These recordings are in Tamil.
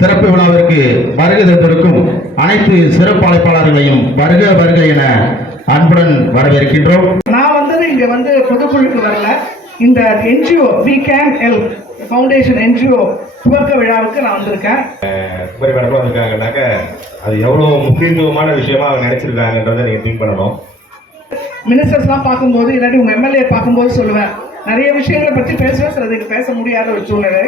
திறப்பு விழாவிற்கு வருகை தந்திருக்கும் அனைத்து சிறப்பு அழைப்பாளர்களையும் வருக வருக என அன்புடன் வரவேற்கின்றோம். நான் வந்தது இங்க வந்து பொதுக்குழுக்கு வரல. இந்த NGO we can help foundation NGO துவக்க விழாவுக்கு நான் வந்திருக்கேன். குமரி மேடம் வந்திருக்காங்கனாக்க அது எவ்வளோ முக்கியத்துவமான விஷயமா அவங்க நினைச்சிருக்காங்கன்றதை நீங்கள் திங்க் பண்ணணும். மினிஸ்டர்ஸ்லாம் பார்க்கும்போது இல்லாட்டி உங்க எம்எல்ஏ பார்க்கும்போது சொல்லுவேன். நிறைய விஷயங்களை பற்றி பேசுவேன் சிலதுக்கு பேச முடியாத ஒரு சூழ்நிலை.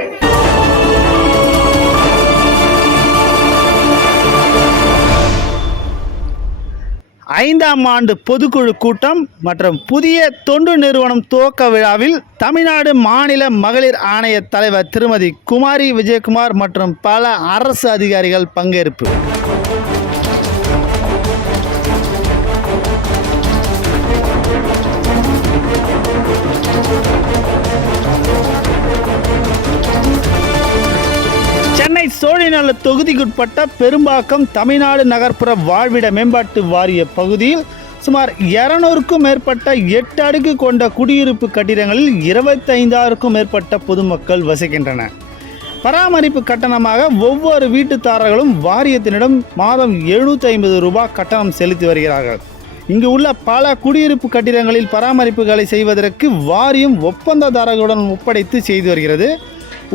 ஐந்தாம் ஆண்டு பொதுக்குழு கூட்டம் மற்றும் புதிய தொண்டு நிறுவனம் துவக்க விழாவில் தமிழ்நாடு மாநில மகளிர் ஆணைய தலைவர் திருமதி குமாரி விஜயகுமார் மற்றும் பல அரசு அதிகாரிகள் பங்கேற்பு. சோழிநல தொகுதிக்குட்பட்ட பெரும்பாக்கம் தமிழ்நாடு நகர்ப்புற வாழ்விட மேம்பாட்டு வாரிய பகுதியில் சுமார் இருநூறுக்கும் மேற்பட்ட எட்டு அடுக்கு கொண்ட குடியிருப்பு கட்டிடங்களில் இருபத்தைந்தாயிரக்கும் மேற்பட்ட பொதுமக்கள் வசிக்கின்றன பராமரிப்பு கட்டணமாக ஒவ்வொரு வீட்டுத்தாரர்களும் வாரியத்தினிடம் மாதம் எழுநூற்றி ஐம்பது ரூபாய் கட்டணம் செலுத்தி வருகிறார்கள். இங்கு உள்ள பல குடியிருப்பு கட்டிடங்களில் பராமரிப்புகளை செய்வதற்கு வாரியம் ஒப்பந்ததாரர்களுடன் ஒப்படைத்து செய்து வருகிறது.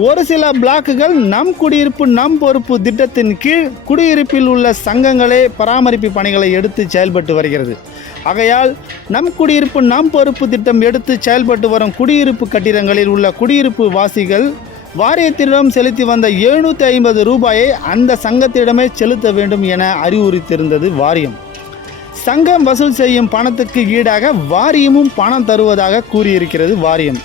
ஒரு சில பிளாக்குகள் நம் குடியிருப்பு நம் பொறுப்பு திட்டத்தின் கீழ் குடியிருப்பில் உள்ள சங்கங்களே பராமரிப்பு பணிகளை எடுத்து செயல்பட்டு வருகிறது. ஆகையால் நம் குடியிருப்பு நம் பொறுப்பு திட்டம் எடுத்து செயல்பட்டு வரும் குடியிருப்பு கட்டிடங்களில் உள்ள குடியிருப்பு வாசிகள் வாரியத்திடம் செலுத்தி வந்த எழுநூற்றி ஐம்பது ரூபாயை அந்த சங்கத்திடமே செலுத்த வேண்டும் என அறிவுறுத்தியிருந்தது வாரியம். சங்கம் வசூல் செய்யும் பணத்துக்கு ஈடாக வாரியமும் பணம் தருவதாக கூறியிருக்கிறது வாரியம்.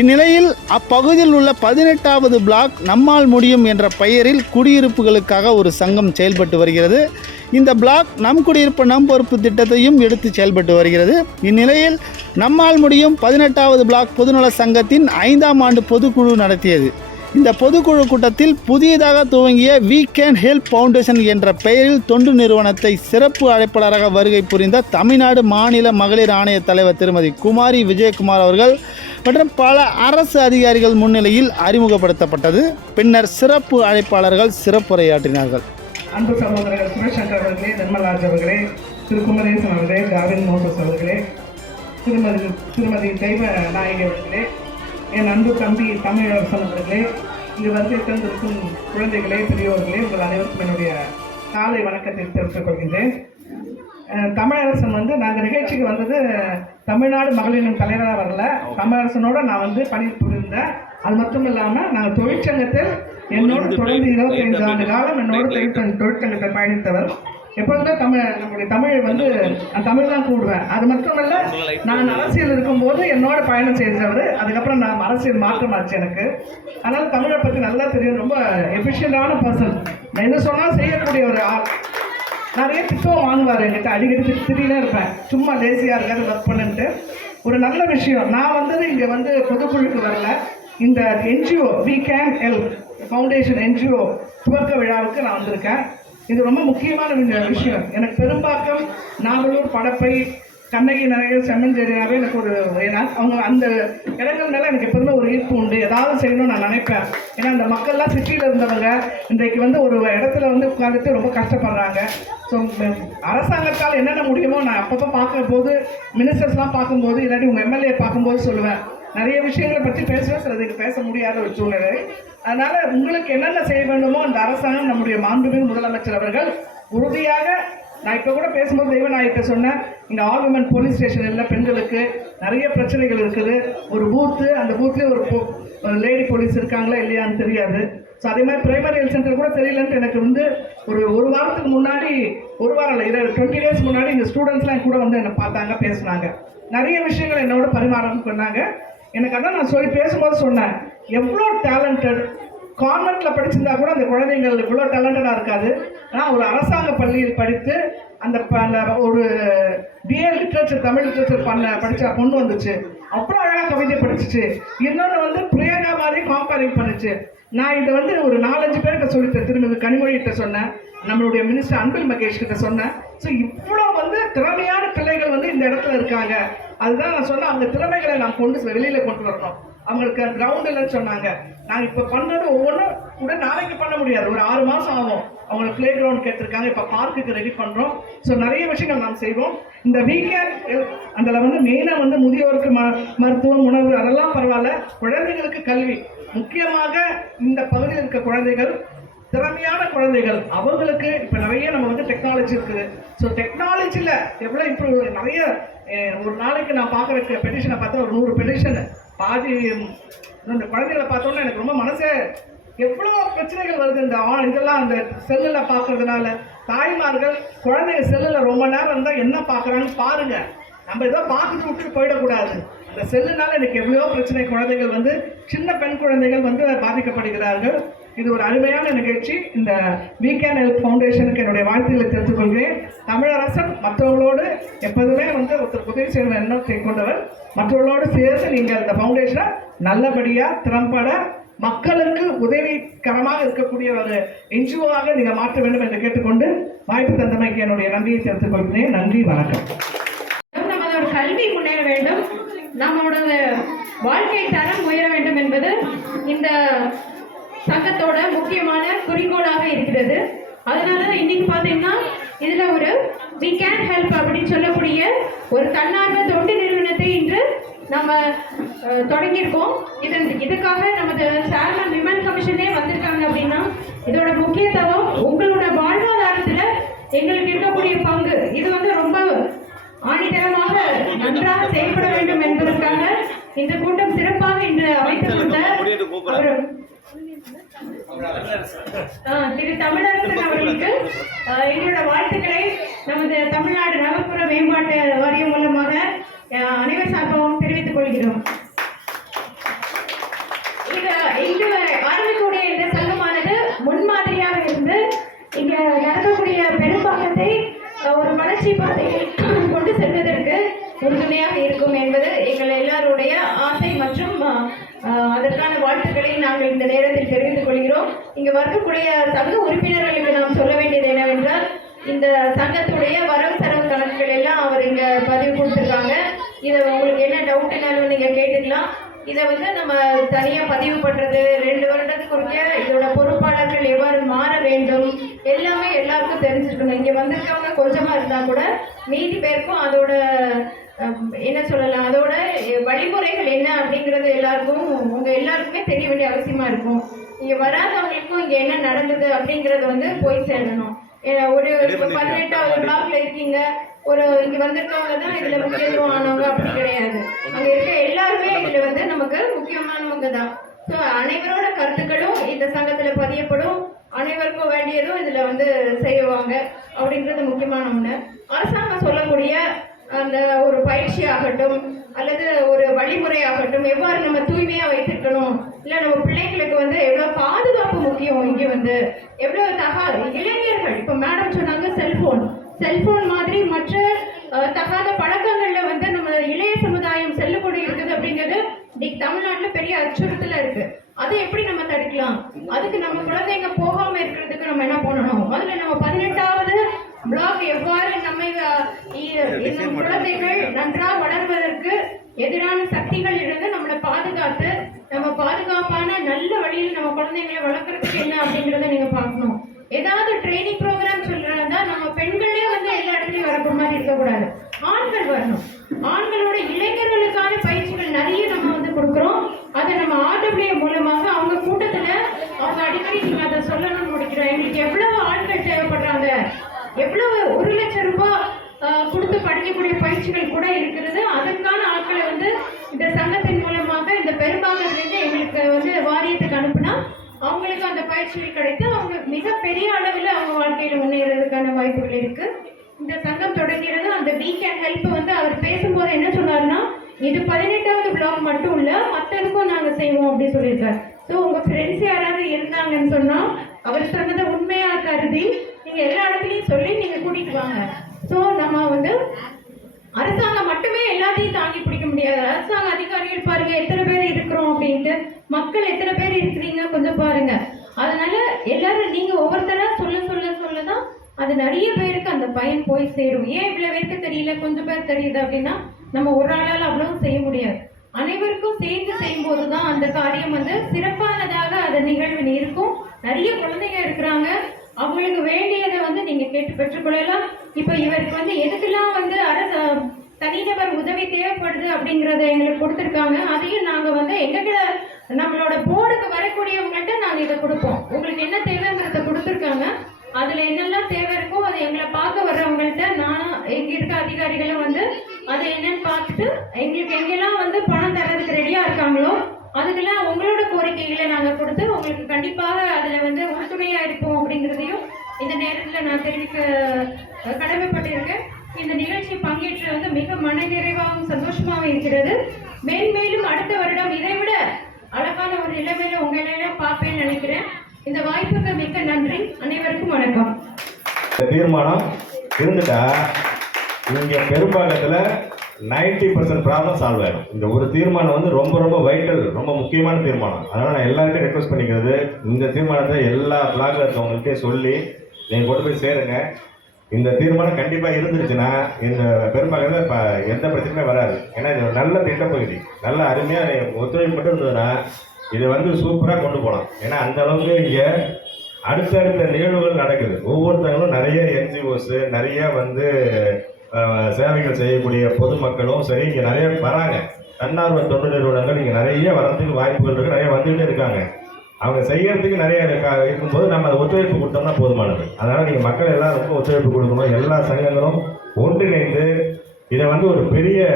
இந்நிலையில் அப்பகுதியில் உள்ள பதினெட்டாவது பிளாக் நம்மால் முடியும் என்ற பெயரில் குடியிருப்புகளுக்காக ஒரு சங்கம் செயல்பட்டு வருகிறது. இந்த பிளாக் நம் குடியிருப்பு நம் பொறுப்பு திட்டத்தையும் எடுத்து செயல்பட்டு வருகிறது. இந்நிலையில் நம்மால் முடியும் பதினெட்டாவது பிளாக் பொதுநல சங்கத்தின் ஐந்தாம் ஆண்டு பொதுக்குழு நடத்தியது. இந்த பொதுக்குழு கூட்டத்தில் புதியதாக துவங்கிய வி கேன் ஹெல்ப் ஃபவுண்டேஷன் என்ற பெயரில் தொண்டு நிறுவனத்தை சிறப்பு அழைப்பாளராக வருகை புரிந்த தமிழ்நாடு மாநில மகளிர் ஆணைய தலைவர் திருமதி குமாரி விஜயகுமார் அவர்கள் மற்றும் பல அரசு அதிகாரிகள் முன்னிலையில் அறிமுகப்படுத்தப்பட்டது. பின்னர் சிறப்பு அழைப்பாளர்கள் சிறப்புரையாற்றினார்கள். அன்பு சகோதரர்கள் சிவசங்கர் அவர்களே நிர்மலாஜ் அவர்களே திரு குமரேசன் அவர்களே காவின் மோசஸ் அவர்களே திருமதி திருமதி தெய்வ நாயகி அவர்களே என் அன்பு தம்பி தமிழரசன் அவர்களே இங்கு வந்து திறந்திருக்கும் குழந்தைகளே பெரியோர்களே உங்கள் அனைவருக்கும் என்னுடைய காலை வணக்கத்தை தெரிவித்துக் கொள்கின்றேன். தமிழரசன் வந்து நாங்கள் நிகழ்ச்சிக்கு வந்தது தமிழ்நாடு மகளிரின் தலைவராக வரல. தமிழரசனோட நான் வந்து பணிபுரிந்தேன் அது மட்டும் இல்லாமல் நாங்கள் தொழிற்சங்கத்தில் என்னோடு தொடர்ந்து இருபத்தைந்து ஆண்டு காலம் என்னோட தொழிற்சங்க தொழிற்சங்கத்தை பயணித்தவர். எப்பொழுதுமே தமிழ் நம்முடைய தமிழ் வந்து நான் தமிழ் தான் கூடுவேன் அது மட்டுமல்ல நான் அரசியல் இருக்கும்போது என்னோட பயணம் செய்தவர் அதுக்கப்புறம் நான் அரசியல் மாற்றமாச்சு எனக்கு. அதனால் தமிழை பற்றி நல்லா தெரியும். ரொம்ப எஃபிஷியண்டான பர்சன் நான் என்ன சொன்னால் செய்யக்கூடிய ஒரு ஆள். நிறைய திட்டம் வாங்குவார் என்கிட்ட. அடிக்கடி திட்டு திட்டிகிட்டே இருப்பேன். சும்மா லேசியாக இருக்காது ஒர்க் பண்ணுன்ட்டு. ஒரு நல்ல விஷயம். நான் வந்தது இங்கே வந்து பொதுக்குழுக்கு வரல. இந்த NGO we can help foundation NGO துவக்க விழாவுக்கு நான் வந்திருக்கேன். இது ரொம்ப முக்கியமான விஷயம். எனக்கு பெரும்பாக்கம் நாவலூர் படப்பை கண்ணகி நகர் செம்மஞ்சேரியாவே எனக்கு ஒரு ஏன்னா அவங்க அந்த இடங்கள் மேலே எனக்கு எப்போதுமே ஒரு ஈர்ப்பு உண்டு. ஏதாவது செய்யணும்னு நான் நினைப்பேன். ஏன்னா அந்த மக்கள்லாம் சிட்டியில் இருந்தவங்க இன்றைக்கு வந்து ஒரு இடத்துல வந்து உட்காந்துட்டு ரொம்ப கஷ்டப்படுறாங்க. ஸோ அரசாங்கத்தால் என்னென்ன முடியுமோ நான் அப்பப்போ பார்க்கும் போது மினிஸ்டர்ஸ்லாம் பார்க்கும்போது இல்லாட்டி உங்கள் எம்எல்ஏ பார்க்கும்போது சொல்லுவேன். நிறைய விஷயங்களை பற்றி பேசுவேன் சிலதுக்கு பேச முடியாத ஒரு சூழ்நிலை. அதனால உங்களுக்கு என்னென்ன செய்ய வேண்டுமோ அந்த அரசாங்கம் நம்முடைய மாண்புமிகு முதலமைச்சர் அவர்கள் உறுதியாக நான் இப்போ கூட பேசும்போது தெய்வநாயகிட்ட சொன்னேன் இங்கே ஆல் உமன் போலீஸ் ஸ்டேஷன் இல்லை பெண்களுக்கு நிறைய பிரச்சனைகள் இருக்குது. ஒரு பூத்து அந்த பூத்துலேயே ஒரு லேடி போலீஸ் இருக்காங்களா இல்லையான்னு தெரியாது. ஸோ அதே மாதிரி பிரைமரி ஹெல்த் சென்டர் கூட தெரியலன்ட்டு எனக்கு வந்து ஒரு ஒரு வாரத்துக்கு முன்னாடி ஒரு வாரம் இல்லை இதை டுவெண்ட்டி டேஸ் முன்னாடி இந்த ஸ்டூடெண்ட்ஸ்லாம் கூட வந்து என்னை பார்த்தாங்க பேசுனாங்க. நிறைய விஷயங்கள் என்னோட பரிமாறம் பண்ணாங்க. எனக்கு அதான் நான் சொல்லி பேசும்போது சொன்னேன் எவ்வளோ டேலண்டட் கான்வெண்ட்டில் படிச்சிருந்தா கூட அந்த குழந்தைங்கள் இவ்வளோ டேலண்டடாக இருக்காது. ஆனால் ஒரு அரசாங்க பள்ளியில் படித்து அந்த ப- அந்த ஒரு பிஏ லிட்ரேச்சர் தமிழ் லிட்ரேச்சர் பண்ண படித்த பொண்ணு வந்துச்சு. அவ்வளோ அழகாக கவிதை படிச்சுச்சு. இன்னொன்று வந்து பிரியங்கா மாதிரி காம்பேரிங் பண்ணுச்சு. நான் இதை வந்து ஒரு நாலஞ்சு பேர்கிட்ட சொல்லித்தேன் திரும்ப கனிமொழிகிட்ட சொன்னேன். நம்மளுடைய மினிஸ்டர் அன்பில் மகேஷ் கிட்ட சொன்னேன். ஸோ இவ்வளோ வந்து திறமையான பிள்ளைகள் வந்து இந்த இடத்துல இருக்காங்க. அதுதான் நான் சொன்னேன் அந்த திறமைகளை நான் கொண்டு வெளியில கொண்டு வரணும். அவங்களுக்கு கிரவுண்ட் இல்லைன்னு சொன்னாங்க. நாங்கள் இப்போ பண்ணுறது ஒவ்வொன்றும் கூட நாளைக்கு பண்ண முடியாது. ஒரு ஆறு மாதம் ஆகும். அவங்களுக்கு பிளே கிரவுண்ட் கேட்டிருக்காங்க. இப்போ பார்க்குக்கு ரெடி பண்ணுறோம் ஸோ நிறைய விஷயங்கள் நாம் செய்வோம். இந்த வீக்கெண்ட் அதில் வந்து மெயினாக வந்து முதியோருக்கு ம மருத்துவம் உணவு அதெல்லாம் பரவாயில்ல. குழந்தைகளுக்கு கல்வி. முக்கியமாக இந்த பகுதியில் இருக்க குழந்தைகள் திறமையான குழந்தைகள். அவங்களுக்கு இப்போ நிறைய நம்ம வந்து டெக்னாலஜி இருக்குது. ஸோ டெக்னாலஜியில் எவ்வளோ இம்ப்ரூவ் நிறைய ஒரு நாளைக்கு நான் பார்க்குற பெட்டிஷனை பார்த்தா ஒரு நூறு பெட்டிஷன் பாதி இந்த குழந்தைகளை பார்த்தோன்னே எனக்கு ரொம்ப மனசே எவ்வளோ பிரச்சனைகள் வருது இந்த ஆ இதெல்லாம் அந்த செல்லில் பார்க்கறதுனால. தாய்மார்கள் குழந்தைங்க செல்லில் ரொம்ப நேரம் இருந்தால் என்ன பார்க்குறாங்கன்னு பாருங்கள் நம்ம ஏதோ பார்த்துட்டு விட்டுட்டு போயிடக்கூடாது. இந்த செல்லுனால எனக்கு எவ்வளோ பிரச்சனை குழந்தைகள் வந்து சின்ன பெண் குழந்தைகள் வந்து பாதிக்கப்படுகிறார்கள். இது ஒரு அருமையான நிகழ்ச்சி. இந்த வீக்கெண்ட் ஹெல்ப் ஃபவுண்டேஷனுக்கு என்னுடைய வாழ்த்துக்களை தெரிவித்துக் கொள்கிறேன். தமிழரசன் மற்றவர்களோடு எப்போதுமே வந்து ஒருத்தர் உதவி செய்யணும் எண்ணத்தை கொண்டவர். மற்றவர்களோடு சேர்ந்து நீங்கள் இந்த ஃபவுண்டேஷனை நல்லபடியாக திறம்பட மக்களுக்கு உதவிகரமாக இருக்கக்கூடிய ஒரு என்ஜிஓவாக நீங்கள் மாற்ற வேண்டும் என்று கேட்டுக்கொண்டு வாய்ப்பு தந்தமைக்கு என்னுடைய நன்றியை தெரிவித்துக் கொள்கிறேன். நன்றி வணக்கம். நம்மளோட கல்வி முன்னேற வேண்டும். நம்மளோட வாழ்க்கை தரம் உயர வேண்டும் என்பது இந்த சங்கத்தோட முக்கியமான குறிக்கோளாக இருக்கிறது. அதனால தான் இன்னைக்கு பார்த்தீங்கன்னா இதுல ஒரு வி கேன் ஹெல்ப் அப்படின்னு சொல்லக்கூடிய ஒரு தன்னார்வ தொண்டு நிறுவனத்தை இன்று நம்ம தொடங்கியிருக்கோம். இது இதுக்காக நமது சேர்மன் விமன் கமிஷனே வந்திருக்காங்க அப்படின்னா இதோட முக்கியத்துவம் உங்களோட வாழ்வாதாரத்துல எங்களுக்கு இருக்கக்கூடிய பங்கு. இது வந்து ரொம்ப ஆணித்தரமாக நன்றாக செயல்பட வேண்டும் என்பதற்காக இந்த கூட்டம் சிறப்பாக இன்று ஆ, திரு தமிழரசன் அவர்களுக்கு எங்களோட வாழ்த்துக்களை நமது தமிழ்நாடு நகர்ப்புற மேம்பாட்டு வாரியம் மூலமாக அனைவர் சார்பாகவும் தெரிவித்துக் கொள்கிறோம் இந்த இங்கு ஆரம்பிக்கக்கூடிய இந்த சங்கமானது முன்மாதிரியாக இருந்து இங்க நடக்கக்கூடிய பெரும்பாக்கத்தை அஹ், ஒரு வளர்ச்சி பாதையில் கொண்டு செல்வதற்கு உறுதுணையாக இருக்கும் என்பது எங்கள் எல்லாருடைய ஆசை மற்றும் அஹ், அஹ், அதற்கான வாழ்த்துக்களை நாங்கள் இந்த நேரத்தில் தெரிவித்துக் கொள்கிறோம். இங்கு வரக்கூடிய சங்க உறுப்பினர்களுக்கு நாம் சொல்ல வேண்டியது என்னவென்றால் இந்த சங்கத்துடைய வரவு செலவு கணக்குகள் எல்லாம் அவர் இங்க பதிவு கொடுத்துருக்காங்க. இதை உங்களுக்கு என்ன டவுட்னாலும் நீங்க கேட்டுக்கலாம். இதை வந்து நம்ம தனியாக பதிவு பண்ணுறது ரெண்டு வருடத்துக்குரிய இதோட பொறுப்பாளர்கள் எவ்வாறு மாற வேண்டும் எல்லாமே எல்லாருக்கும் தெரிஞ்சிருக்கணும் இங்கே வந்திருக்கவங்க கொஞ்சமாக இருந்தால் கூட மீதி பேருக்கும் அதோட என்ன சொல்லலாம் அதோட வழிமுறைகள் என்ன அப்படிங்கிறது எல்லாருக்கும் உங்கள் எல்லாருக்குமே தெரிய வேண்டிய அவசியமாக இருக்கும். இங்கே வராதவங்களுக்கும் இங்கே என்ன நடந்தது அப்படிங்கிறது வந்து போய் சேரணும். ஒரு பதினெட்டாவது பிளாக்ல இருக்கீங்க. ஒரு இங்க வந்திருக்கவங்க தான் இதுல முக்கியத்துவம் ஆனவங்க அப்படி கிடையாது. அங்க இருக்க எல்லாருமே இதுல வந்து நமக்கு முக்கியமானவங்க தான். ஸோ அனைவரோட கருத்துக்களும் இந்த சங்கத்துல பதியப்படும். அனைவருக்கும் வேண்டியதும் இதுல வந்து செய்வாங்க அப்படிங்கிறது முக்கியமான ஒண்ணு. அரசாங்கம் சொல்லக்கூடிய அந்த ஒரு பயிற்சி ஆகட்டும் அல்லது ஒரு வழிமுறை ஆகட்டும் எவ்வாறு நம்ம தூய்மையாக வைத்திருக்கணும்? இல்லை நம்ம பிள்ளைங்களுக்கு வந்து எவ்வளோ பாதுகாப்பு முக்கியம் இங்கே வந்து? எவ்வளோ தகாத இளைஞர்கள் இப்போ மேடம் சொன்னாங்க செல்ஃபோன் செல்ஃபோன் மாதிரி மற்ற தகாத பழக்கங்களில் வந்து நம்ம இளைய சமுதாயம் செல்லக்கூடிய இருக்குது அப்படிங்கிறது இன்னைக்கு தமிழ்நாட்டில் பெரிய அச்சுறுத்தலாக இருக்குது அதை எப்படி நம்ம தடுக்கலாம்? அதுக்கு நம்ம குழந்தைங்க போகாமல் இருக்கிறதுக்கு நம்ம என்ன பண்ணணும் முதல்ல நம்ம பதினெட்டாவது பிளாக் எவ்வாறு நம்மை அஹ், இ- இந்த குழந்தைகள் நன்றாக வளர்வதற்கு எதிரான சக்திகள் இருந்து நம்மளை பாதுகாத்து நம்ம பாதுகாப்பான நல்ல வழியில் நம்ம குழந்தைங்களை வளர்க்கறதுக்கு என்ன அப்படிங்கிறத நீங்க பார்க்கணும். ஏதாவது ட்ரைனிங் ப்ரோக்ராம் சொல்றதா நம்ம பெண்களே வந்து எல்லா இடத்துலயும் வரப்போ மாதிரி இருக்கக்கூடாது. ஆண்கள் வரணும். ஆண்களோட இளைஞர்களுக்கான பயிற்சிகள் நிறைய நம்ம வந்து கொடுக்குறோம். அதை நம்ம ஆர்டபிள்யூ மூலமாக அவங்க கூட்டத்துல அவங்க அடிக்கடி நீங்க அதை சொல்லணும்னு முடிக்கிறோம் எங்களுக்கு எவ்வளவு ஆட்கள் தேவைப்படுறாங்க எவ்வளவு ஒரு லட்சம் ரூபாய் ஆஹ், கொடுத்து பயிற்சிகள் கூட இருக்கிறது. அதற்கான ஆட்களை வந்து இந்த சங்கத்தின் மூலமாக இந்த பெரும்பாலிருந்து எங்களுக்கு வந்து வாரியத்துக்கு அனுப்புனா அவங்களுக்கு அந்த பயிற்சிகள் கிடைத்து அவங்க மிகப்பெரிய அளவில் அவங்க வாழ்க்கையில் முன்னேறதுக்கான வாய்ப்புகள் இருக்கு. இந்த சங்கம் தொடங்கிறது அந்த வீக்கெண்ட் ஹெல்ப் வந்து அவர் பேசும்போது என்ன சொன்னாருன்னா இது பதினெட்டாவது பிளாக் மட்டும் இல்ல மற்றதுக்கும் நாங்க செய்வோம் அப்படி சொல்லியிருக்காரு. ஸோ உங்க ஃப்ரெண்ட்ஸ் யாராவது இருந்தாங்கன்னு சொன்னா அவர் சொன்னதை உண்மையா கருதி நீங்க எல்லா இடத்துலையும் சொல்லி நீங்க கூட்டிட்டு வாங்க. ஸோ நம்ம வந்து அரசாங்கம் மட்டுமே எல்லாத்தையும் தாங்கி பிடிக்க முடியாது. அரசாங்க அதிகாரிகள் பாருங்க எத்தனை பேர் இருக்கிறோம் அப்படின்ட்டு. மக்கள் எத்தனை பேர் இருக்கிறீங்க? கொஞ்சம் பாருங்க. அதனால எல்லாரும் நீங்க ஒவ்வொருத்தரா சொல்ல சொல்ல சொல்ல தான் அது நிறைய பேருக்கு அந்த பயன் போய் சேரும். ஏன் இவ்வளவு பேருக்கு தெரியல? கொஞ்சம் பேர் தெரியுது அப்படின்னா நம்ம ஒரு ஆளால் அவ்வளவு செய்ய முடியாது. அனைவருக்கும் சேர்ந்து செய்யும்போது தான் அந்த காரியம் வந்து சிறப்பானதாக அந்த நிகழ்வு இருக்கும். நிறைய குழந்தைங்க இருக்கிறாங்க. அவங்களுக்கு வேண்டியதை வந்து நீங்க கேட்டு பெற்றுக்கொள்ளலாம். இப்போ இவருக்கு வந்து எதுக்கெல்லாம் வந்து அரசு தனிநபர் உதவி தேவைப்படுது அப்படிங்கறத எங்களுக்கு கொடுத்துருக்காங்க. அதையும் நாங்க வந்து எங்ககிட்ட நம்மளோட போர்டுக்கு வரக்கூடியவங்கள்ட்ட நாங்க இதை கொடுப்போம். உங்களுக்கு என்ன தேவைங்கிறத கொடுத்துருக்காங்க. அதுல என்னெல்லாம் தேவை இருக்கோ அதை எங்களை பார்க்க வர்றவங்கள்ட்ட நானும் எங்க இருக்க அதிகாரிகளும் வந்து அதை என்னன்னு பார்த்துட்டு எங்களுக்கு எங்கெல்லாம் வந்து பணம் தர்றதுக்கு ரெடியா இருக்காங்களோ அதுக்கெல்லாம் உங்களோட கோரிக்கைகளை நாங்கள் கொடுத்து உங்களுக்கு கண்டிப்பாக அதில் வந்து உறுதுணையாக இருப்போம் அப்படிங்கிறதையும் இந்த நேரத்தில் நான் தெரிவிக்க கடமைப்பட்டிருக்கேன். இந்த நிகழ்ச்சி பங்கேற்று வந்து மிக மனநிறைவாகவும் சந்தோஷமாகவும் இருக்கிறது. மேன்மேலும் அடுத்த வருடம் இதைவிட அழகான ஒரு நிலைமையில உங்களை பார்ப்பேன்னு நினைக்கிறேன். இந்த வாய்ப்புக்கு மிக்க நன்றி. அனைவருக்கும் வணக்கம். தீர்மானம் இருந்துட்டா இங்க பெரும்பாக்கத்தில் நைன்டி பர்சன்ட் ப்ராப்ளம் சால்வ் ஆயிடும். இந்த ஒரு தீர்மானம் வந்து ரொம்ப ரொம்ப வைட்டல் ரொம்ப முக்கியமான தீர்மானம். அதனால நான் எல்லாருக்கும் ரெக்வஸ்ட் பண்ணிக்கிறது இந்த தீர்மானத்தை எல்லா பிளாக்ல இருக்கவங்கள்ட்டே சொல்லி நீங்கள் கொண்டு போய் சேருங்க. இந்த தீர்மானம் கண்டிப்பாக இருந்துருச்சுன்னா இந்த பெரும்பாலும் இப்போ எந்த பிரச்சனையுமே வராது. ஏன்னா இது ஒரு நல்ல திட்டப்பகுதி நல்ல அருமையாக ஒத்துழைப்பு மட்டும் இருந்ததுன்னா இதை வந்து சூப்பராக கொண்டு போகலாம் ஏன்னா அந்த அளவுக்கு இங்கே அடுத்தடுத்த நிகழ்வுகள் நடக்குது. ஒவ்வொருத்தங்களும் நிறைய என்ஜிஓஸ் நிறைய வந்து சேவைகள் செய்யக்கூடிய பொதுமக்களும் சரி இங்கே நிறைய வராங்க. தன்னார்வ தொண்டு நிறுவனங்கள் இங்கே நிறைய வரதுக்கு வாய்ப்புகள் இருக்கு நிறைய வந்துகிட்டே இருக்காங்க. அவங்க செய்யறதுக்கு நிறைய இருக்கா- இருக்கும்போது நம்ம அதை ஒத்துழைப்பு கொடுத்தோம்னா போதுமானது. அதனால நீங்கள் மக்கள் எல்லாம் ரொம்ப ஒத்துழைப்பு கொடுக்கணும். எல்லா சங்கங்களும் ஒன்றிணைந்து இதை வந்து ஒரு பெரிய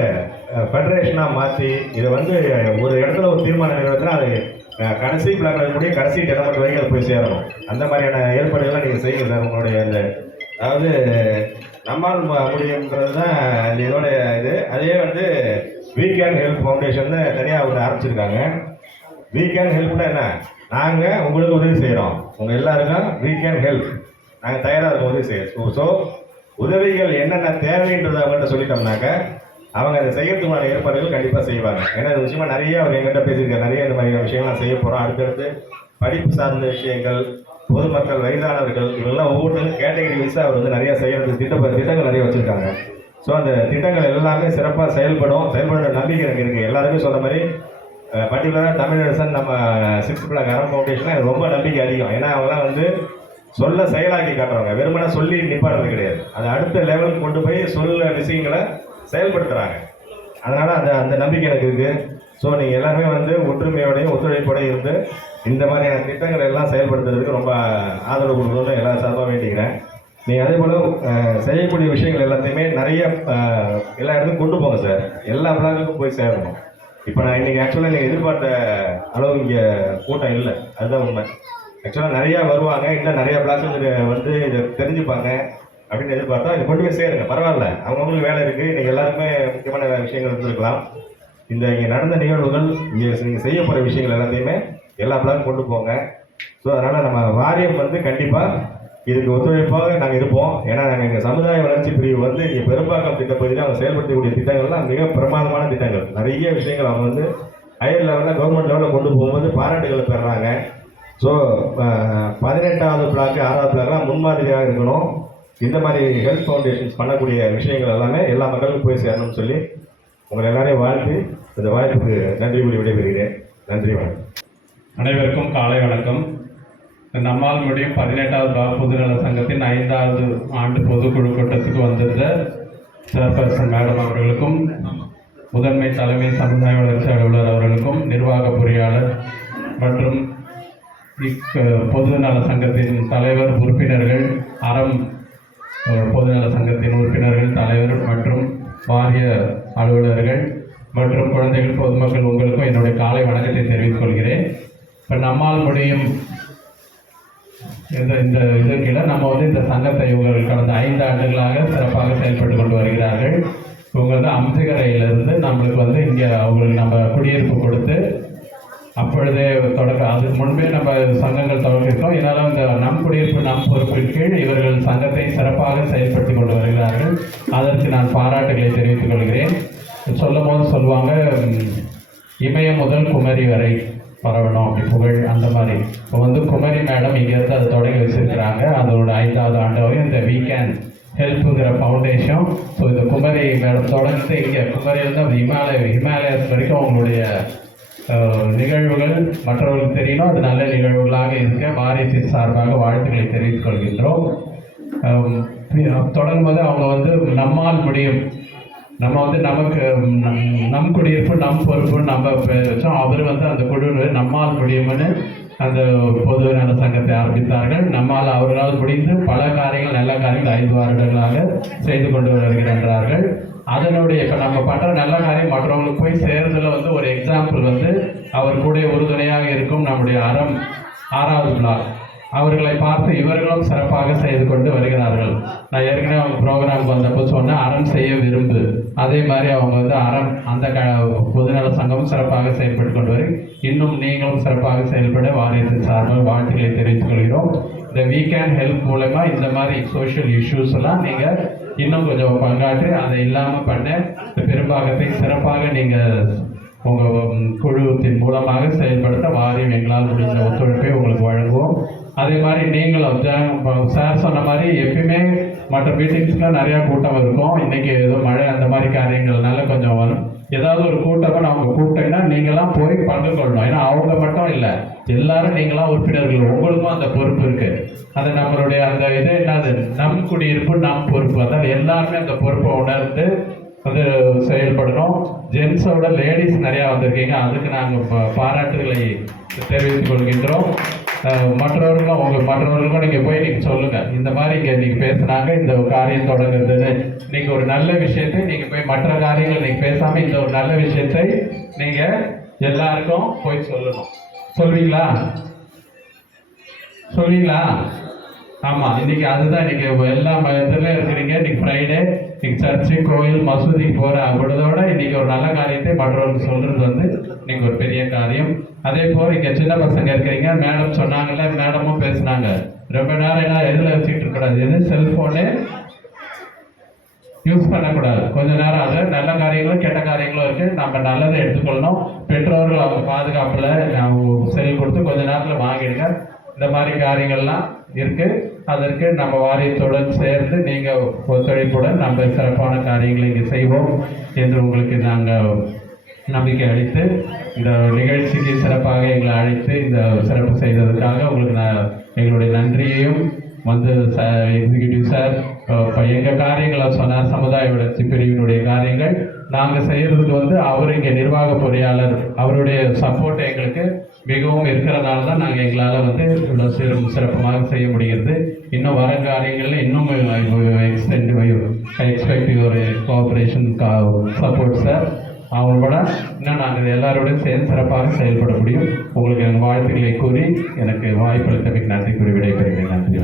ஃபெடரேஷனாக மாற்றி இதை வந்து ஒரு இடத்துல ஒரு தீர்மானம் நிறைவேற்றினா அது கடைசி பிளாக்ல இருக்கக்கூடிய கடைசி டெலமெண்ட் வரைக்கும் அதை போய் சேரணும். அந்த மாதிரியான ஏற்பாடுகள்லாம் நீங்கள் செய்யுங்க சார் உங்களுடைய அந்த அதாவது நம்மால் ம- முடியுங்கிறது தான் இந்த இதோட இது. அதே வந்து வீ கேன் ஹெல்ப் ஃபவுண்டேஷன் தனியாக ஒன்று ஆரம்பிச்சிருக்காங்க. வீ கேன் ஹெல்ப்னா என்ன? நாங்கள் உங்களுக்கு உதவி செய்கிறோம் உங்கள் எல்லாருக்கும் வீ கேன் ஹெல்ப் நாங்கள் தயாராக இருக்கோம் உதவி செய்ய ஸோ ஸோ உதவிகள் என்னென்ன தேவைன்றதை அவங்கள்ட்ட சொல்லிட்டோம்னாக்க அவங்க அதை செய்யறதுக்கான ஏற்பாடுகள் கண்டிப்பாக செய்வாங்க. ஏன்னா இது விஷயமா நிறைய அவங்க எங்கிட்ட பேசியிருக்காங்க நிறைய இந்த மாதிரியான விஷயங்கள்லாம் செய்ய போகிறோம் அடுத்தடுத்து படிப்பு சார்ந்த விஷயங்கள் பொதுமக்கள் வயதானவர்கள் இவங்கெல்லாம் ஒவ்வொருத்தரும் கேட்டகரி வைஸாக அவர் வந்து நிறைய செய்கிறது திட்ட திட்டங்கள் நிறைய வச்சுருக்காங்க. ஸோ அந்த திட்டங்கள் எல்லாமே சிறப்பாக செயல்படும். செயல்படுற நம்பிக்கை எனக்கு இருக்குது எல்லாருமே சொன்ன மாதிரி பர்டிகுலராக தமிழரசன் நம்ம சிக்ஸ் பிளாக் அறம் ஃபவுண்டேஷன் எனக்கு ரொம்ப நம்பிக்கை அதிகம். ஏன்னா அவங்களாம் வந்து சொல்ல செயலாக்கி காட்டுறவங்க. வெறுமனை சொல்லி நிப்பாடுறது கிடையாது. அது அடுத்த லெவலுக்கு கொண்டு போய் சொல்ல விஷயங்களை செயல்படுத்துகிறாங்க அதனால் அந்த அந்த நம்பிக்கை எனக்கு இருக்குது ஸோ நீங்கள் எல்லாருமே வந்து ஒற்றுமையோடையும் ஒத்துழைப்போடையும் இருந்து இந்த மாதிரியான திட்டங்களை எல்லாம் செயல்படுத்துறதுக்கு ரொம்ப ஆதரவு கொடுக்கணும்னு எல்லா சார்பாக வேண்டிக்கிறேன். நீங்கள் அதே போல் செய்யக்கூடிய விஷயங்கள் எல்லாத்தையுமே நிறைய எல்லா இடத்துக்கும் கொண்டு போங்க சார். எல்லா பிளாக்குக்கும் போய் சேரணும். இப்போ நான் இன்றைக்கி ஆக்சுவலாக நீங்கள் எதிர்பார்த்த அளவு இங்கே கூட்டம் இல்லை. அதுதான் உண்மை. ஆக்சுவலாக நிறையா வருவாங்க. இன்னும் நிறையா பிளாக்குங்க வந்து இதை தெரிஞ்சுப்பாங்க அப்படின்னு எதிர்பார்த்தா இது கொண்டு போய் சேருங்க. பரவாயில்ல. அவங்கவுங்களுக்கு வேலை இருக்குது இன்றைக்கி எல்லாருமே முக்கியமான விஷயங்கள் இருந்திருக்கலாம். இந்த இங்கே நடந்த நிகழ்வுகள் இங்கே நீங்கள் செய்ய போகிற விஷயங்கள் எல்லாத்தையுமே எல்லா பிளாக்கும் கொண்டு போங்க. ஸோ அதனால் நம்ம வாரியம் வந்து கண்டிப்பாக இதுக்கு ஒத்துழைப்பாக நாங்கள் இருப்போம். ஏன்னா நாங்கள் எங்கள் சமுதாய வளர்ச்சி பிரிவு வந்து இங்கே பெரும்பாக்கம் திட்டப்பகுதியில் அவங்க செயல்படுத்தக்கூடிய திட்டங்கள்லாம் மிக பிரமாதமான திட்டங்கள். நிறைய விஷயங்கள் அவங்க வந்து ஹையர் லெவலில் கவர்மெண்ட் லெவலில் கொண்டு போகும்போது பாராட்டுகளை பெறுறாங்க ஸோ பதினெட்டாவது பிளாக்கு ஆறாவது பிளாக்லாம் முன்மாதிரியாக இருக்கணும். இந்த மாதிரி ஹெல்த் ஃபவுண்டேஷன்ஸ் பண்ணக்கூடிய விஷயங்கள் எல்லாமே எல்லா மக்களுக்கும் போய் சேரணும்னு சொல்லி உங்களை எல்லாரையும் வாழ்த்து இந்த வாய்ப்புக்கு நன்றி கூறி விடைபெறுகிறேன். நன்றி வணக்கம். அனைவருக்கும் காலை வணக்கம். நம்மால் முடியும் பதினெட்டாவது பா பொதுநல சங்கத்தின் ஐந்தாவது ஆண்டு பொதுக்குழு கூட்டத்துக்கு வந்திருந்த சேர்பர்சன் மேடம் அவர்களுக்கும் முதன்மை தலைமை சமுதாய வளர்ச்சி அலுவலர் அவர்களுக்கும் நிர்வாக பொறியாளர் மற்றும் இக் பொதுநல சங்கத்தின் தலைவர் உறுப்பினர்கள் அறம் பொதுநல சங்கத்தின் உறுப்பினர்கள் தலைவர் மற்றும் வாரிய அலுவலர்கள் மற்றும் குழந்தைகள் பொதுமக்கள் உங்களுக்கும் என்னுடைய காலை வணக்கத்தை தெரிவித்துக் கொள்கிறேன். இப்போ நம்மால் முடியும் இந்த இந்த இதற்கில நம்ம வந்து இந்த சங்கத்தை இவர்கள் கடந்த ஐந்து ஆண்டுகளாக சிறப்பாக செயல்பட்டு கொண்டு வருகிறார்கள். இவங்க வந்து அம்சகரையிலிருந்து நம்மளுக்கு வந்து இங்கே அவங்களுக்கு நம்ம குடியிருப்பு கொடுத்து அப்பொழுதே தொடக்க அதுக்கு முன்பே நம்ம சங்கங்கள் தொடங்கியிருக்கோம். இதனால் இந்த நம் குடியிருப்பு நம் பொறுப்பின் கீழ் இவர்கள் சங்கத்தை சிறப்பாக செயல்படுத்தி கொண்டு வருகிறார்கள். அதற்கு நான் பாராட்டுகளை தெரிவித்துக் கொள்கிறேன். சொல்லும் போது சொல்லுவாங்க இமயம் முதல் குமரி வரை பரவணும் அப்படி புகழ் அந்த மாதிரி. இப்போ வந்து குமரி மேடம் இங்கேருந்து அதை தொடங்கி வச்சிருக்கிறாங்க. அதோட ஐந்தாவது ஆண்டாவையும் இந்த வீக்கெண்ட் ஹெல்ப்புங்கிற ஃபவுண்டேஷன். ஸோ இந்த குமரி மேடம் தொடர்ந்து இங்கே குமரியிலிருந்து அந்த ஹிமாலய ஹிமாலயஸ் வரைக்கும் அவங்களுடைய நிகழ்வுகள் மற்றவர்களுக்கு தெரியணும். அது நல்ல நிகழ்வுகளாக இருக்க வாரியத்தின் சார்பாக வாழ்த்துக்களை தெரிவித்துக் கொள்கின்றோம். தொடங்கும்போது அவங்க வந்து நம்மால் முடியும். நம்ம வந்து நமக்கு நம் நம் குடியிருப்பு நம் பொறுப்பு நம்ம வச்சோம் அவர் வந்து அந்த குழு நம்மால் முடியும்னு அந்த பொது நல சங்கத்தை ஆரம்பித்தார்கள். நம்மால் அவர்களால் முடிந்து பல காரியங்கள் நல்ல காரியங்கள் ஐந்து வருடங்களாக செய்து கொண்டு வருகின்றார்கள் அதனுடைய இப்போ நம்ம பண்ணுற நல்ல காரியம் மற்றவங்களுக்கு போய் சேர்றதுல வந்து ஒரு எக்ஸாம்பிள் வந்து அவர் கூட உறுதுணையாக இருக்கும் நம்முடைய அறம் ஆறாவது பிளாக். அவர்களை பார்த்து இவர்களும் சிறப்பாக செய்து கொண்டு வருகிறார்கள். நான் ஏற்கனவே அவங்க ப்ரோக்ராம் வந்தப்போ சொன்னேன் அறம் செய்ய விரும்பு. அதே மாதிரி அவங்க வந்து அறம் அந்த க பொதுநல சங்கமும் சிறப்பாக செயல்பட்டு கொண்டு வரும். இன்னும் நீங்களும் சிறப்பாக செயல்பட வாரியத்தின் சார்பாக வாழ்த்துக்களை தெரிவித்துக் கொள்கிறோம். இந்த வீக்கெண்ட் ஹெல்ப் மூலமா இந்த மாதிரி சோஷியல் இஷ்யூஸ் எல்லாம் நீங்கள் இன்னும் கொஞ்சம் பங்காற்றி அதை இல்லாமல் பண்ண இந்த பெரும்பாகத்தை சிறப்பாக நீங்கள் உங்கள் குழுவத்தின் மூலமாக செயல்படுத்த வாரியம் எங்களால் முடிந்த ஒத்துழைப்பை உங்களுக்கு வழங்குவோம். அதே மாதிரி நீங்களும் சார் சொன்ன மாதிரி எப்பயுமே மற்ற மீட்டிங்ஸ்லாம் நிறையா கூட்டம் இருக்கும். இன்னைக்கு ஏதோ மழை அந்த மாதிரி காரியங்கள்னால கொஞ்சம் வரும். ஏதாவது ஒரு கூட்டமாக அவங்க கூப்பிட்டீங்கன்னா நீங்களாம் போய் பங்கு கொள்ளணும். ஏன்னா அவங்க மட்டும் இல்லை எல்லாரும் நீங்களாம் உறுப்பினர்கள். உங்களுக்கும் அந்த பொறுப்பு இருக்கு. அது நம்மளுடைய அந்த இது என்னது? நம் குடியிருப்பு நம் பொறுப்பு. அதாவது எல்லாருமே அந்த பொறுப்பை உணர்ந்து வந்து செயல்படணும். ஜென்ஸோட லேடிஸ் நிறையா வந்திருக்கீங்க. அதுக்கு நாங்கள் பாராட்டுகளை தெரிவித்துக் கொள்கின்றோம். மற்றவர்களும் உங்கள் மற்றவர்களுக்கும் நீங்கள் போய் நீங்கள் சொல்லுங்கள் இந்த மாதிரி இங்கே நீங்கள் பேசுனாங்க இந்த காரியம் தொடங்குறதுன்னு நீங்கள் ஒரு நல்ல விஷயத்தை நீங்கள் போய் மற்ற காரியங்கள் நீங்கள் பேசாமல் இந்த ஒரு நல்ல விஷயத்தை நீங்கள் எல்லாருக்கும் போய் சொல்லணும். சொல்வீங்களா சொல்வீங்களா ஆமாம் இன்னைக்கு அதுதான் இன்னைக்கு எல்லா இதில் இருக்கிறீங்க. இன்னைக்கு ஃப்ரைடே இன்னைக்கு சர்ச்சு கோயில் மசூதிக்கு போகிற விடுதோட இன்னைக்கு ஒரு நல்ல காரியத்தை மற்றவர்கள் சொல்றது வந்து இன்னைக்கு ஒரு பெரிய காரியம். அதே போல் இங்கே சின்ன பசங்க இருக்கிறீங்க. மேடம் சொன்னாங்கல்ல மேடமும் பேசுனாங்க. ரொம்ப நேரம் எல்லாம் எதில் வச்சுக்கிட்டு இருக்கக்கூடாது எது? செல்போனு யூஸ் பண்ணக்கூடாது. கொஞ்ச நேரம் அது. நல்ல காரியங்களும் கெட்ட காரியங்களும் இருக்கு. நம்ம நல்லதை எடுத்துக்கொள்ளணும். பெற்றோர்கள் அவங்க பாதுகாப்புல செல் கொடுத்து கொஞ்ச நேரத்துல வாங்கிடுங்க. இந்த மாதிரி காரியங்கள்லாம் இருக்கு. அதற்கு நம்ம வாரியத்துடன் சேர்ந்து நீங்க ஒத்துழைப்புடன் நம்ம சிறப்பான காரியங்களை இங்கே செய்வோம் என்று உங்களுக்கு நாங்கள் நம்பிக்கை அளித்து இந்த நிகழ்ச்சிக்கு சிறப்பாக எங்களை அழைத்து இந்த சிறப்பு செய்ததற்காக உங்களுக்கு நான் எங்களுடைய நன்றியையும் வந்து எக்ஸிகியூட்டிவ் சார் இப்போ எங்கள் காரியங்களை சொன்னார் சமுதாய வளர்ச்சி பிரிவினுடைய காரியங்கள். நாங்கள் செய்கிறதுக்கு வந்து அவர் இங்கே நிர்வாக பொறியாளர் அவருடைய சப்போர்ட் எங்களுக்கு மிகவும் இருக்கிறதால தான் நாங்கள் எங்களால் வந்து இவ்வளோ சிறு சிறப்பமாக செய்ய முடிகிறது. இன்னும் வர காரியங்களில் இன்னும் எக்ஸ்டெண்ட் எக்ஸ்பெக்ட் ஒரு கோஆப்ரேஷன் சப்போர்ட் சார் அவங்களோட இன்னும் நாங்கள் எல்லாரோடையும் சேர்ந்து சிறப்பாக செயல்பட முடியும். உங்களுக்கு எங்கள் வாழ்த்துக்களை கூறி எனக்கு வாய்ப்பளித்தமைக்கு நன்றி கூறி விடைபெறுகிறேன். நன்றி